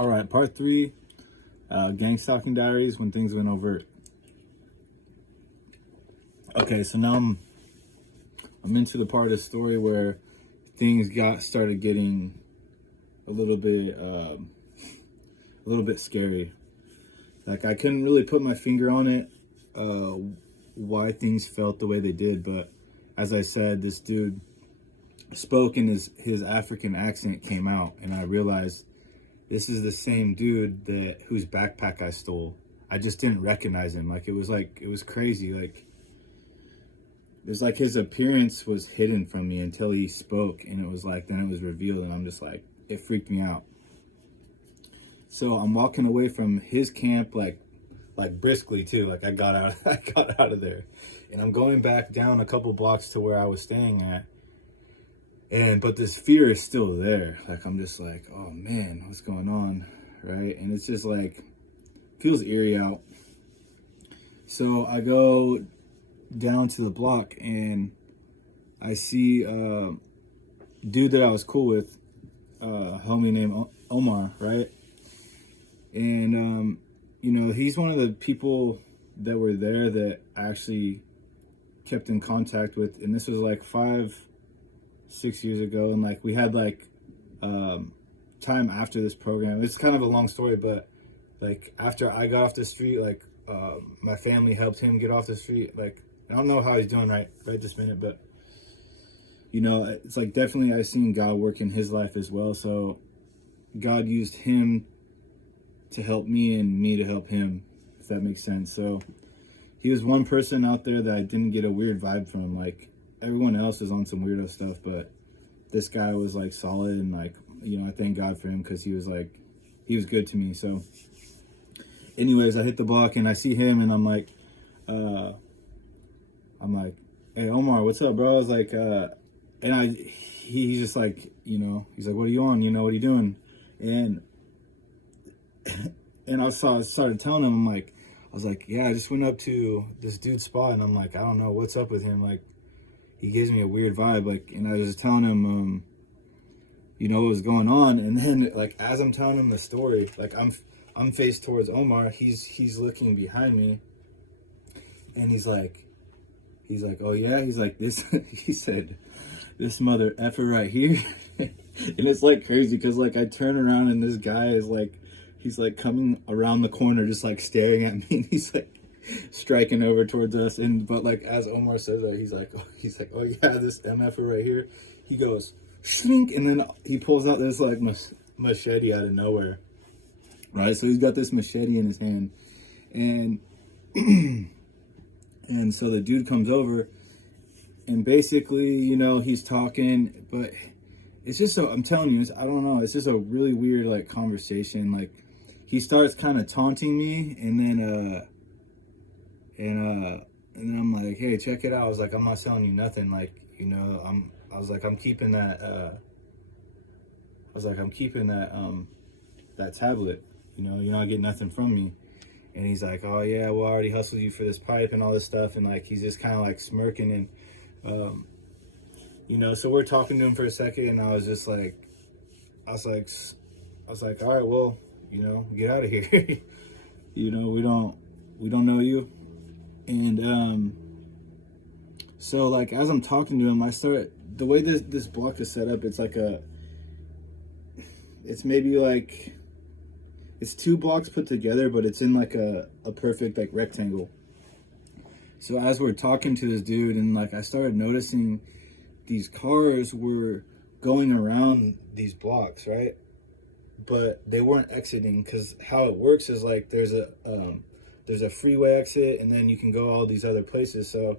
All right, part 3, Ganstalking diaries when things went overt. Okay, so now I'm into the part of the story where things started getting a little bit scary. Like, I couldn't really put my finger on it, why things felt the way they did, but as I said, this dude spoke and his African accent came out, and I realized this is the same dude whose backpack I stole. I just didn't recognize him. It was crazy. It was like his appearance was hidden from me until he spoke, and then it was revealed, and I'm just like, it freaked me out. So I'm walking away from his camp, like briskly too. I got out of there, and I'm going back down a couple blocks to where I was staying at. But this fear is still there. I'm just like, oh man, what's going on, right? And it's just feels eerie out. So I go down to the block and I see a dude that I was cool with, homie named Omar, right? And he's one of the people that were there that I actually kept in contact with, and this was 5-6 years ago, and we had time after this program. It's kind of a long story, but after I got off the street, my family helped him get off the street. I don't know how he's doing right this minute, but it's definitely I've seen God work in his life as well. So God used him to help me and me to help him, if that makes sense. So he was one person out there that I didn't get a weird vibe from. Everyone else is on some weirdo stuff, but this guy was solid, and I thank God for him because he was good to me. So anyways, I hit the block and I see him, and I'm like, hey Omar, what's up, bro? I was he's just he's like, what are you on? What are you doing? And I started telling him, I was like, yeah, I just went up to this dude's spot, and I'm I don't know what's up with him. He gives me a weird vibe, and I was just telling him, what was going on. And then, as I'm telling him the story, I'm faced towards Omar. He's looking behind me, and he's like, oh yeah, he's like this. He said, this mother effer right here, and it's crazy because I turn around and this guy is he's coming around the corner, just staring at me, and he's striking over towards us. But as Omar says that, he's like, oh yeah, this MF right here. He goes shrink, and then he pulls out this machete out of nowhere, right? So he's got this machete in his hand, and and so the dude comes over, and basically he's talking, but it's just I'm telling you, I don't know, it's just a really weird conversation. He starts kind of taunting me, and then I'm like, hey, check it out. I was I'm not selling you nothing. I'm keeping that. I'm keeping that tablet. You're not getting nothing from me. And he's like, oh yeah, well, I already hustled you for this pipe and all this stuff. And he's just kind of smirking, and so we're talking to him for a second, and I was like, all right, well, get out of here. we don't know you. And so as I'm talking to him, I start, the way this block is set up, it's it's maybe it's 2 blocks put together, but it's in a perfect rectangle. So as we're talking to this dude, and I started noticing these cars were going around these blocks, right? But they weren't exiting, because how it works is there's a freeway exit, and then you can go all these other places. So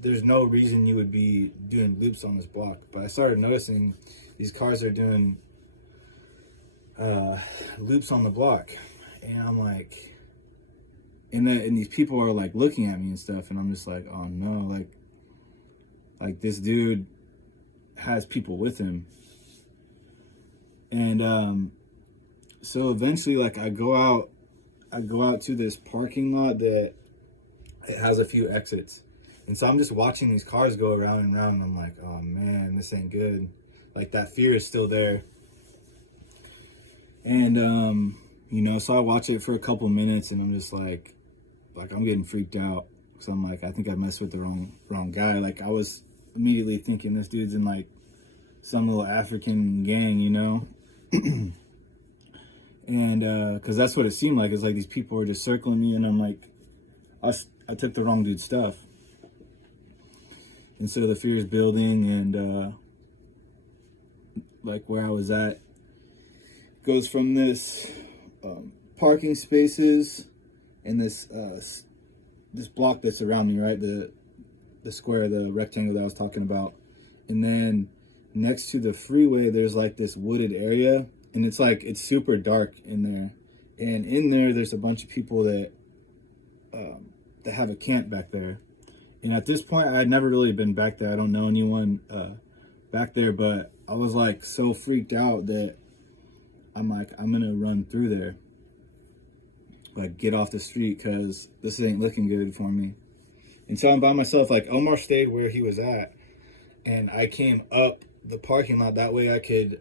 there's no reason you would be doing loops on this block. But I started noticing these cars are doing loops on the block, and I'm and these people are looking at me and stuff, and I'm just oh no, this dude has people with him. And so eventually I go out to this parking lot that it has a few exits. And so I'm just watching these cars go around and around, and I'm like, oh man, this ain't good. That fear is still there. And you know, so I watch it for a couple minutes, and I'm just like I'm getting freaked out. So I'm like, I think I messed with the wrong guy. Like, I was immediately thinking this dude's in like some little African gang, you know. And because that's what it seemed like. It's like these people were just circling me, and I'm like, I took the wrong dude's stuff. And so the fear is building, and like where I was at goes from this parking spaces and this block that's around me, right? The square, the rectangle that I was talking about. And then next to the freeway, there's like this wooded area, and it's like, it's super dark in there. And in there's a bunch of people that have a camp back there. And at this point, I had never really been back there. I don't know anyone back there, but I was like so freaked out that I'm like, I'm gonna run through there, like get off the street, because this ain't looking good for me. And so I'm by myself. Like, Omar stayed where he was at, and I came up the parking lot. That way I could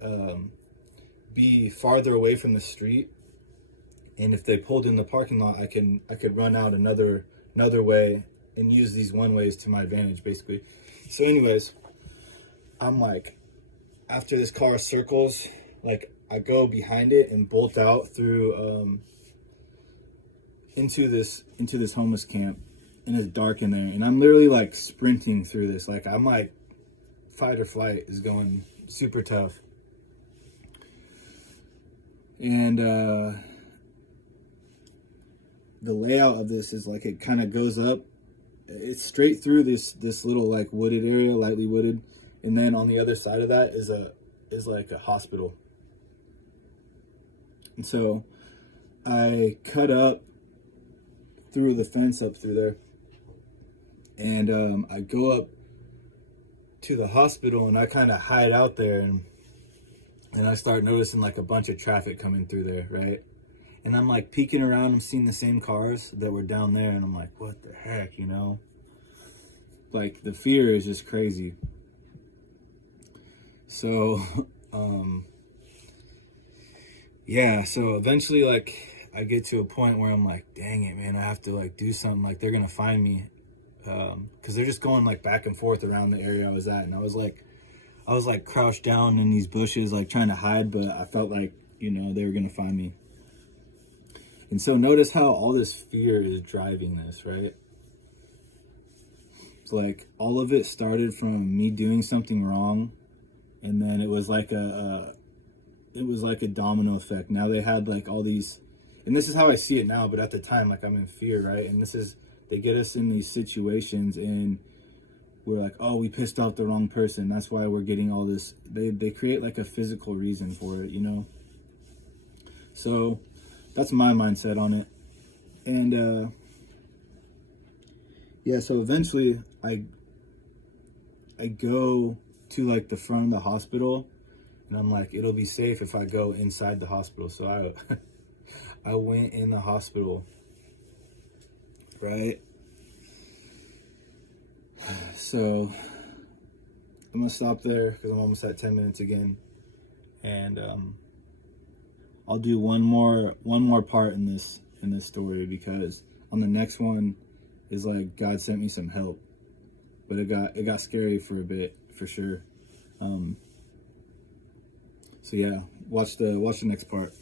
be farther away from the street. And if they pulled in the parking lot, I could run out another way and use these one ways to my advantage, basically. So anyways, I'm like, after this car circles, like I go behind it and bolt out through into this homeless camp, and it's dark in there, and I'm literally like sprinting through this. Like, I'm like, fight or flight is going super tough. And the layout of this is like, it kind of goes up, it's straight through this little like wooded area, lightly wooded, and then on the other side of that is like a hospital. And so I cut up through the fence up through there, and I go up to the hospital, and I kind of hide out there, and I start noticing like a bunch of traffic coming through there, right? And I'm like peeking around, I'm seeing the same cars that were down there, and I'm like, what the heck, you know? Like, the fear is just crazy. So, yeah, so eventually, like, I get to a point where I'm like, dang it, man, I have to like do something. Like, they're gonna find me, because they're just going like back and forth around the area I was at, and I was like crouched down in these bushes, like trying to hide, but I felt like, you know, they were gonna find me. And so notice how all this fear is driving this, right? It's like all of it started from me doing something wrong, and then it was like a domino effect. Now they had like all these, and this is how I see it now, but at the time, like, I'm in fear, right? And they get us in these situations, and we're like, oh, we pissed off the wrong person, that's why we're getting all this. They create like a physical reason for it, you know? So that's my mindset on it. And yeah, so eventually I go to like the front of the hospital, and I'm like, it'll be safe if I go inside the hospital. So I went in the hospital, right? So I'm gonna stop there because I'm almost at 10 minutes again, and I'll do one more part in this story, because on the next one is like God sent me some help, but it got scary for a bit, for sure. So yeah, watch the next part.